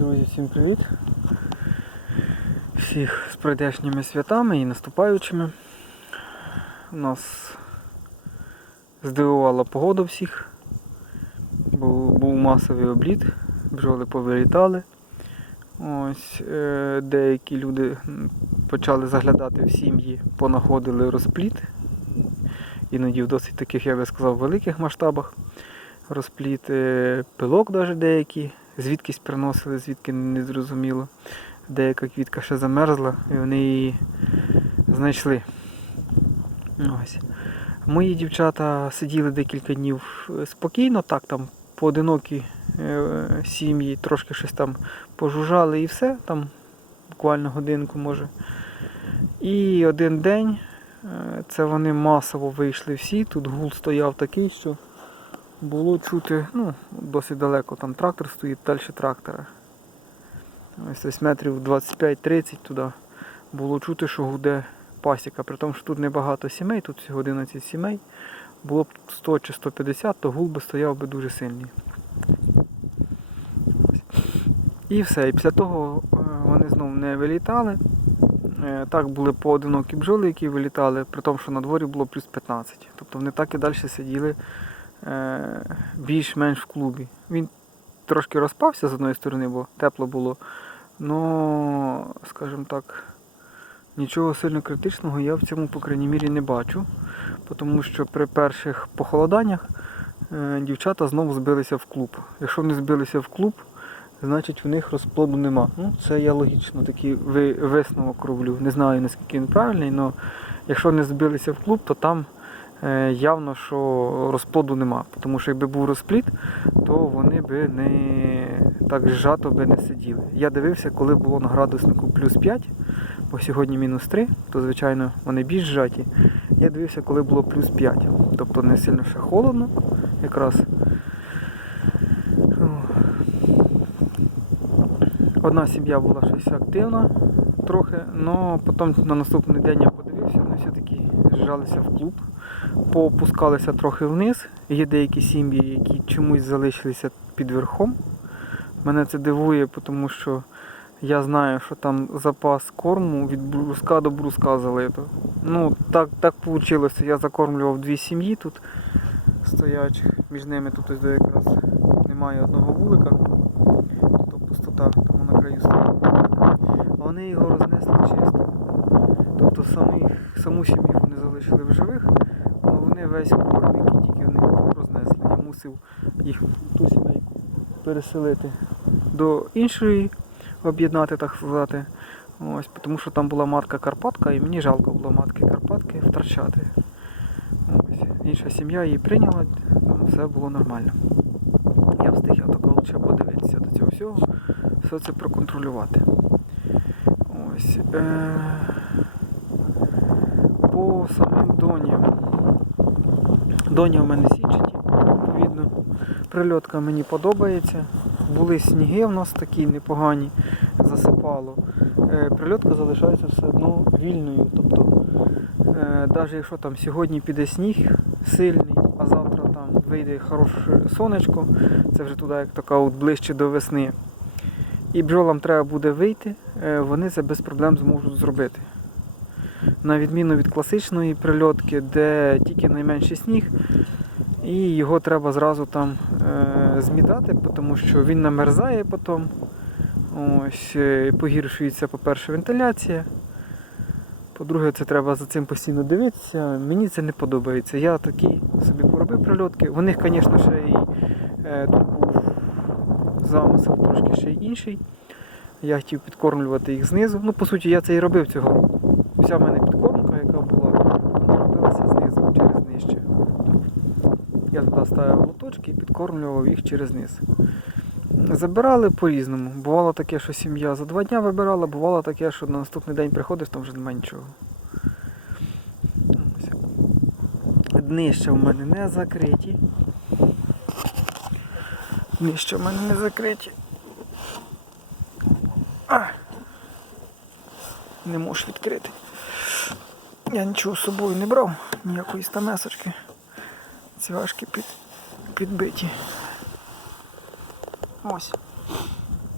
Друзі, всім привіт! Всіх з прийдешніми святами і наступаючими. У Нас здивувала погода всіх. Був, був масовий обліт, бджоли повилітали. Ось е, деякі люди почали заглядати в сім'ї, понаходили розпліт. Іноді в досить таких, я би сказав, великих масштабах. Розпліт е, пилок навіть деякі, звідкись приносили, звідки не зрозуміло. Деяка квітка ще замерзла і вони її знайшли. Ось. Мої дівчата сиділи декілька днів е, спокійно, так там поодинокі е, сім'ї, трошки щось там пожужжали і все, там буквально годинку може. І один день е, це вони масово вийшли всі. Тут гул стояв такий, що було чути, ну, досить далеко, там трактор стоїть, далі трактора. Ось ось метрів 25-30 туди було чути, що гуде пасіка. При тому, що тут небагато сімей, тут всього 11 сімей. Було б 100 чи 150, то гул би стояв би дуже сильний. І все. І після того е, вони знову не вилітали. Е, Так були поодинокі бджоли, які вилітали, при тому, що на дворі було плюс 15. Тобто вони так і далі сиділи більш-менш в клубі. Він трошки розпався з одної сторони, бо тепло було. Ну, скажімо так, нічого сильно критичного я в цьому, по крайній мірі, не бачу. Тому що при перших похолоданнях е, дівчата знову збилися в клуб. Якщо вони збилися в клуб, значить в них розплоду нема. Ну, це я логічно такий висновок роблю. Не знаю наскільки він правильний, але якщо не збилися в клуб, то там е, явно, що розплоду нема. Тому що якби був розпліт, то вони би не так зжато би не сиділи. Я дивився, коли було на градуснику плюс 5, бо сьогодні мінус 3, то звичайно вони більш зжаті. Я дивився, коли було плюс 5. Тобто не сильно ще холодно якраз. Одна сім'я була щось активна трохи, але потім на наступний день я подивився, вони все-таки зжалися в клуб, поопускалися трохи вниз. Є деякі сім'ї, які чомусь залишилися під верхом. Мене це дивує, тому що я знаю, що там запас корму від бруска до бруска залито. Ну, так, так вийшло. Я закормлював дві сім'ї тут стоячих. Між ними тут ось якраз немає одного вулика. То пустота, тому на краю стоїть. Вони його рознесли чисто. Тобто самі, саму сім'ю вони залишили в живих, весь корм, який тільки в них рознесли. Я мусив їх ту сімейку переселити до іншої, об'єднати, так сказати. Ось, тому що там була матка Карпатка, і мені жалко було матки Карпатки втрачати. Ось. Інша сім'я її прийняла, там все було нормально. Я встиг я тако лише подивитися до цього всього, все це проконтролювати. Ось. Е... По самим доням. Доня в мене січить, відповідно. Прильотка мені подобається. Були сніги в нас такі непогані, засипало. Е, Прильотка залишається все одно вільною. Тобто, навіть якщо там сьогодні піде сніг сильний, а завтра там вийде хороше сонечко, це вже туди, як така от ближче до весни. І бджолам треба буде вийти, е, вони це без проблем зможуть зробити. На відміну від класичної прильотки, де тільки найменший сніг, і його треба зразу там е, змітати, тому що він намерзає потім. Ось, е, погіршується, по-перше, вентиляція. По-друге, це треба за цим постійно дивитися. Мені це не подобається. Я такі собі поробив прильотки. У них, звісно, ще і е, був замисел трошки ще й інший. Я хотів підкормлювати їх знизу. Ну, по суті, я це і робив цього року. Вся в мене підкормка, яка була, вона робилася знизу, через нижче. Я туди ставив лоточки і підкормлював їх через низ. Забирали по-різному. Бувало таке, що сім'я за два дні вибирала, бувало таке, що на наступний день приходиш, там вже немає нічого. Днища в мене не закриті. Днища в мене не закриті. А! Не можу відкрити. Я нічого з собою не брав, ніякої стамесочки. Цвяшки під, підбиті. Ось.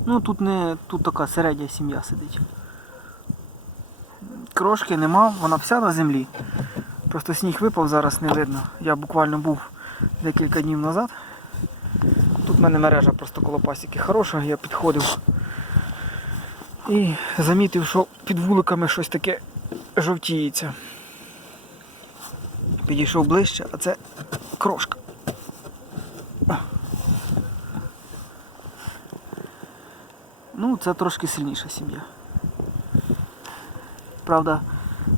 Ну тут не тут така середня сім'я сидить. Крошки нема, вона вся на землі. Просто сніг випав, зараз не видно. Я буквально був декілька днів назад. Тут в мене мережа просто коло пасіки хороша, я підходив і замітив, що під вуликами щось таке жовтіється. Підійшов ближче, а це крошка. Ну, це трошки сильніша сім'я. Правда,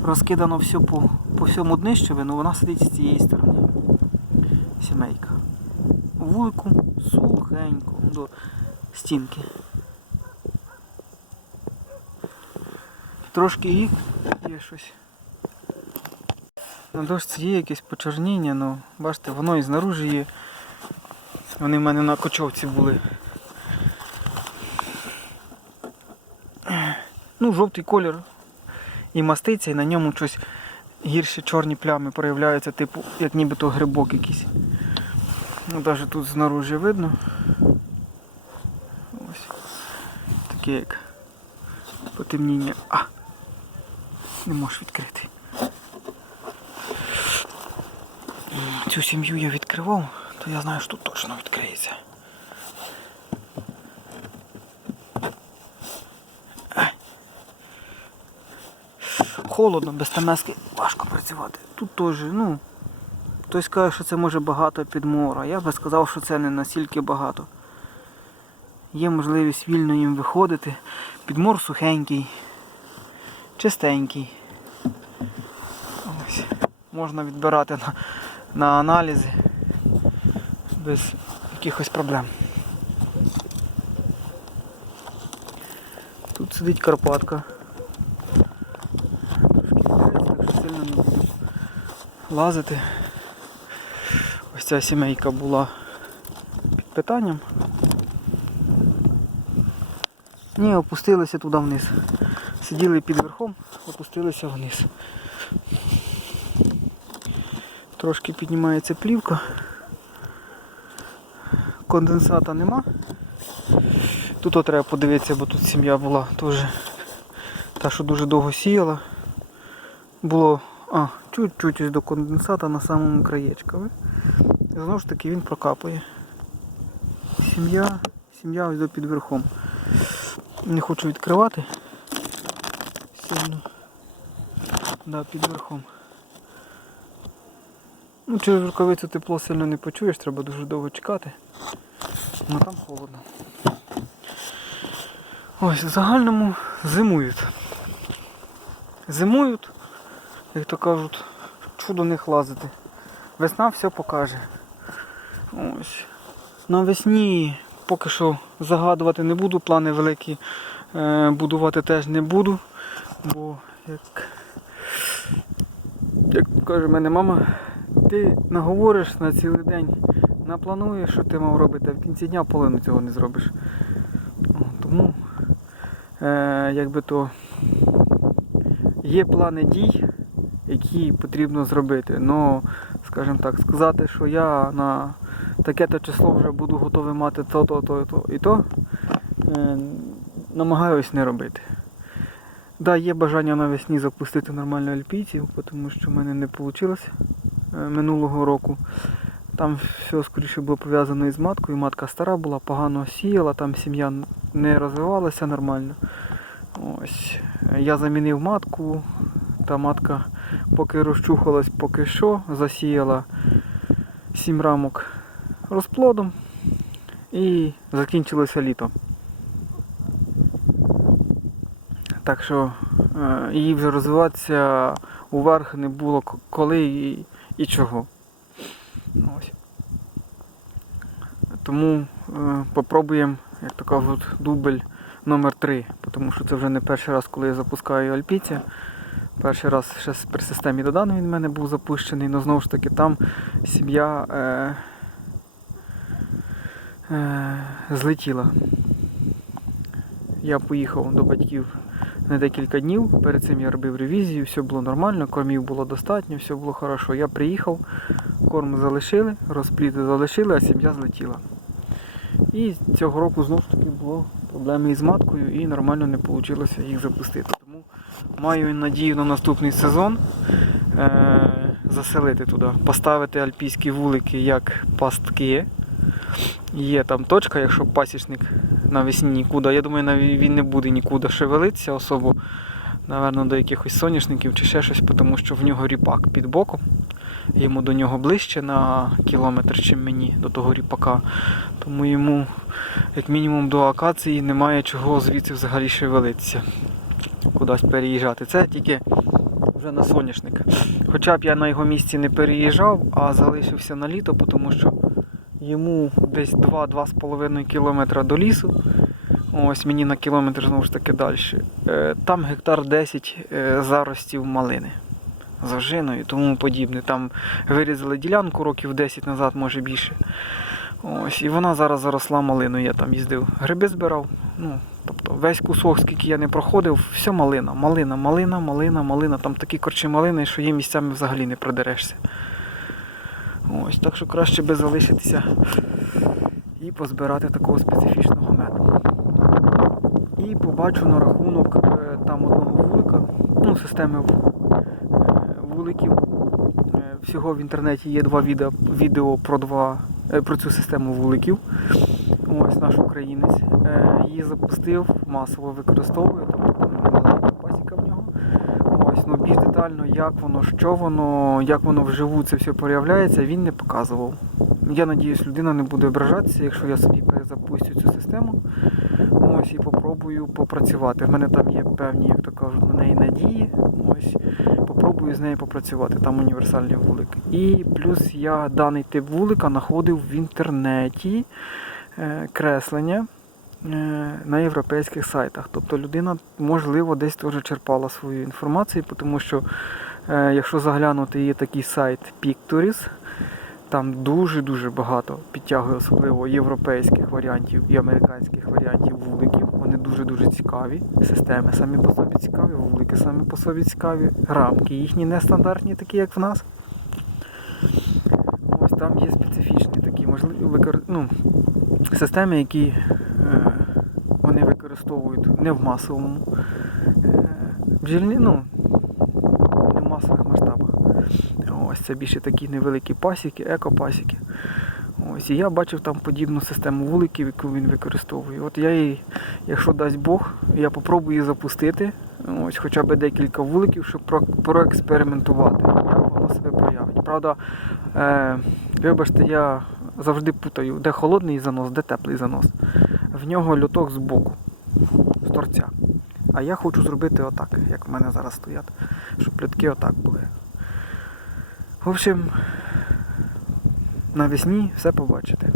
розкидано все по, по всьому днищеві, але вона сидить з цієї сторони. Сімейка. У вулику сухенько до стінки. Трошки і є щось. На дошці є якесь почерніння, але бачите, воно і знаружи є. Вони в мене на кочовці були. Ну, жовтий колір і маститься, і на ньому щось гірші чорні плями проявляються, типу, як нібито грибок якийсь. Ну, навіть тут знаружі видно. Ось. Таке як потемніння. А! Не можеш відкрити. Цю сім'ю я відкривав, то я знаю, що тут точно відкриється. Холодно, без тамески важко працювати. Тут теж, ну, хтось каже, що це може багато підмора. Я би сказав, що це не настільки багато. Є можливість вільно їм виходити. Підмор сухенький, чистенький. Ось. Можна відбирати на, на аналізи без якихось проблем. Тут сидить Карпатка. Трошки сильно не буду лазити. Ось ця сімейка була під питанням. Ні, опустилися туди вниз. Сиділи під верхом, опустилися вниз. Трошки піднімається плівка. Конденсата нема. Тут треба подивитися, бо тут сім'я була теж та, що дуже довго сіяла. Було а, чуть-чуть ось до конденсата на самому краєчку. Знову ж таки він прокапує. Сім'я, сім'я ось до під верхом. Не хочу відкривати. Сильно. Да, під верхом. Ну, через рукавицю тепло сильно не почуєш, треба дуже довго чекати. Ну там холодно. Ось, в загальному зимують. Зимують, як то кажуть, чудо них лазити. Весна все покаже. Ось. Навесні поки що загадувати не буду, плани великі е, будувати теж не буду. Бо як, як каже мене мама, ти наговориш на цілий день, наплануєш, що ти мав робити, а в кінці дня половину цього не зробиш. Тому е, якби то є плани дій, які потрібно зробити. Но, скажімо так, сказати, що я на таке-то число вже буду готовий мати то, то, то, то і то, е, намагаюсь не робити. Да, є бажання навесні запустити нормально альпійців, тому що в мене не вийшло минулого року. Там все скоріше було пов'язано із маткою. Матка стара була, погано сіяла, там сім'я не розвивалася нормально. Ось. Я замінив матку, та матка поки розчухалась, поки що, засіяла сім рамок розплодом і закінчилося літо. Так що е, її вже розвиватися уверх не було коли і, і чого. Ось. Тому е, попробуємо, як то кажуть, дубль номер 3 тому що це вже не перший раз, коли я запускаю Альпіця. Перший раз ще при системі Додан він в мене був запущений, але знову ж таки там сім'я е, е, злетіла. Я поїхав до батьків на декілька днів. Перед цим я робив ревізію, все було нормально, кормів було достатньо, все було хорошо. Я приїхав, корм залишили, розпліти залишили, а сім'я злетіла. І цього року знову ж таки було проблеми із маткою і нормально не вийшло їх запустити. Тому маю надію на наступний сезон е- заселити туди, поставити альпійські вулики як пастки. Є там точка, якщо пасічник навесні нікуди. Я думаю, він не буде нікуди шевелитися особо. Наверно, до якихось соняшників чи ще щось, тому що в нього ріпак під боком. Йому до нього ближче на кілометр, чим мені, до того ріпака. Тому йому, як мінімум, до акації немає чого звідси взагалі шевелитися. Кудись переїжджати. Це тільки вже на соняшник. Хоча б я на його місці не переїжджав, а залишився на літо, тому що йому десь 2-2,5 кілометра до лісу. Ось мені на кілометр знову ж таки далі. Е, Там гектар 10 е, заростів малини з ожиною і тому подібне. Там вирізали ділянку років 10 назад, може більше. Ось, і вона зараз заросла малиною. Я там їздив, гриби збирав. Ну, тобто весь кусок, скільки я не проходив, все малина. Малина, малина, малина, малина. Там такі корчі малини, що є місцями взагалі не продерешся. Ось, так що краще би залишитися і позбирати такого специфічного меду. І побачу на рахунок е, там одного вулика, ну, системи е, вуликів. Е, Всього в інтернеті є два відео, відео про, два, про цю систему вуликів. Ось наш українець її запустив, масово використовує, тобто маленька пасіка в нього. Ну більш детально, як воно, що воно, як воно вживу це все проявляється, він не показував. Я надіюсь, людина не буде ображатися, якщо я собі перезапустю цю систему. Ось і попробую попрацювати. В мене там є певні, як то кажуть, на неї надії. Ось попробую з нею попрацювати. Там універсальний вулик. І плюс я даний тип вулика знаходив в інтернеті е, креслення на європейських сайтах. Тобто людина, можливо, десь теж черпала свою інформацію, тому що е, якщо заглянути, є такий сайт Pictoris, там дуже-дуже багато підтягує особливо європейських варіантів і американських варіантів вуликів. Вони дуже-дуже цікаві. Системи самі по собі цікаві, вулики самі по собі цікаві, рамки їхні нестандартні, такі як в нас. Ось там є специфічні такі можливі ну, системи, які е, використовують не в масовому е, бджільні, ну, не в масових масштабах. Ось це більше такі невеликі пасіки, екопасіки. Ось, і я бачив там подібну систему вуликів, яку він використовує. От я її, якщо дасть Бог, я попробую запустити. Ось хоча б декілька вуликів, щоб про- проекспериментувати, як воно себе проявить. Правда, е, вибачте, я завжди путаю, де холодний занос, де теплий занос. В нього льоток з боку, з торця. А я хочу зробити отак, як в мене зараз стоять, щоб плітки отак були. В общем, навесні все побачите.